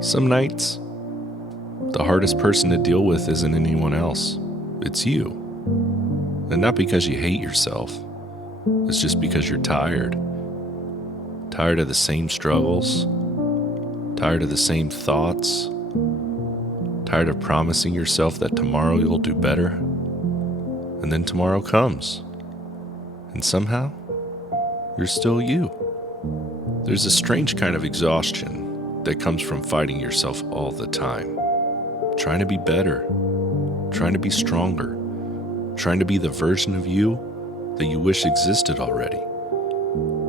Some nights, the hardest person to deal with isn't anyone else. It's you. And not because you hate yourself. It's just because you're tired. Tired of the same struggles. Tired of the same thoughts. Tired of promising yourself that tomorrow you'll do better. And then tomorrow comes. And somehow, you're still you. There's a strange kind of exhaustion that comes from fighting yourself all the time. Trying to be better. Trying to be stronger. Trying to be the version of you that you wish existed already.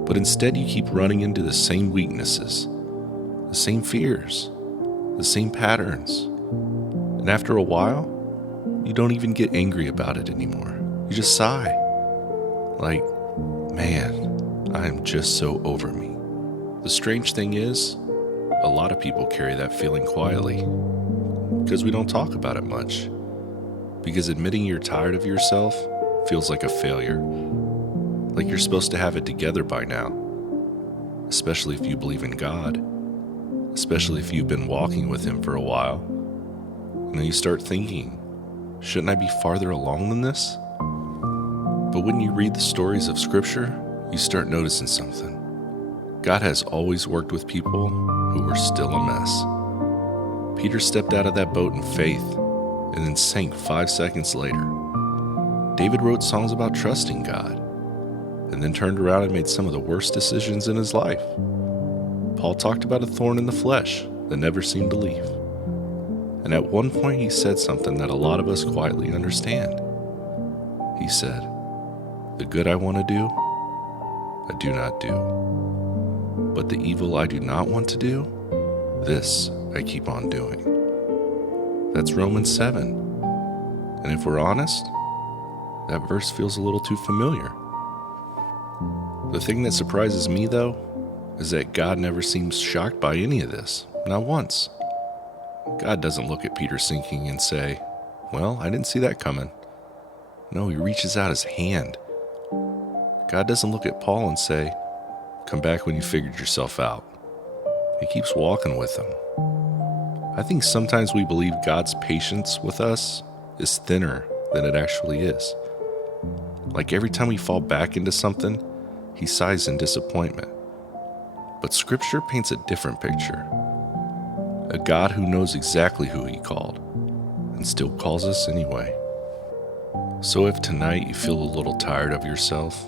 But instead you keep running into the same weaknesses, the same fears, the same patterns. And after a while, you don't even get angry about it anymore. You just sigh. Like, man, I am just so over me. The strange thing is, a lot of people carry that feeling quietly because we don't talk about it much. Because admitting you're tired of yourself feels like a failure. Like you're supposed to have it together by now. Especially if you believe in God. Especially if you've been walking with Him for a while. And then you start thinking, shouldn't I be farther along than this? But when you read the stories of Scripture, you start noticing something. God has always worked with people who were still a mess. Peter stepped out of that boat in faith and then sank 5 seconds later. David wrote songs about trusting God and then turned around and made some of the worst decisions in his life. Paul talked about a thorn in the flesh that never seemed to leave. And at one point he said something that a lot of us quietly understand. He said, "The good I want to do, I do not do. But the evil I do not want to do, this I keep on doing." That's Romans 7. And if we're honest, that verse feels a little too familiar. The thing that surprises me, though, is that God never seems shocked by any of this. Not once. God doesn't look at Peter sinking and say, "Well, I didn't see that coming." No, He reaches out His hand. God doesn't look at Paul and say, "Come back when you figured yourself out." He keeps walking with him. I think sometimes we believe God's patience with us is thinner than it actually is. Like every time we fall back into something, He sighs in disappointment. But Scripture paints a different picture. A God who knows exactly who He called and still calls us anyway. So if tonight you feel a little tired of yourself,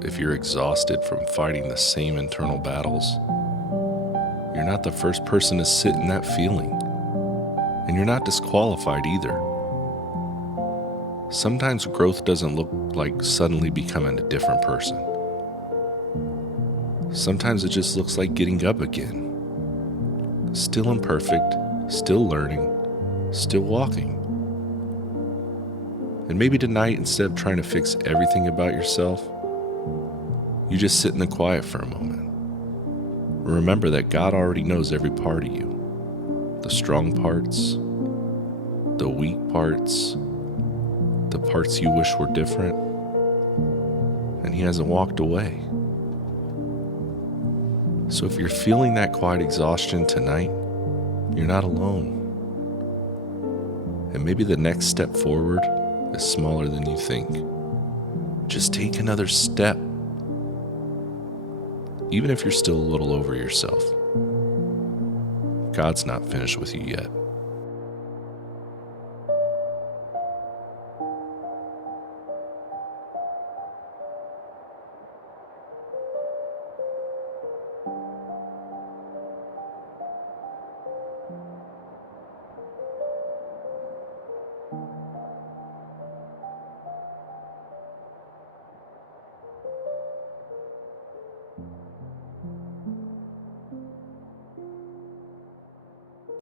if you're exhausted from fighting the same internal battles, you're not the first person to sit in that feeling. And you're not disqualified either. Sometimes growth doesn't look like suddenly becoming a different person. Sometimes it just looks like getting up again. Still imperfect, still learning, still walking. And maybe tonight, instead of trying to fix everything about yourself, you just sit in the quiet for a moment. Remember that God already knows every part of you. The strong parts, the weak parts, the parts you wish were different. And He hasn't walked away. So if you're feeling that quiet exhaustion tonight, you're not alone. And maybe the next step forward is smaller than you think. Just take another step. Even if you're still a little over yourself. God's not finished with you yet.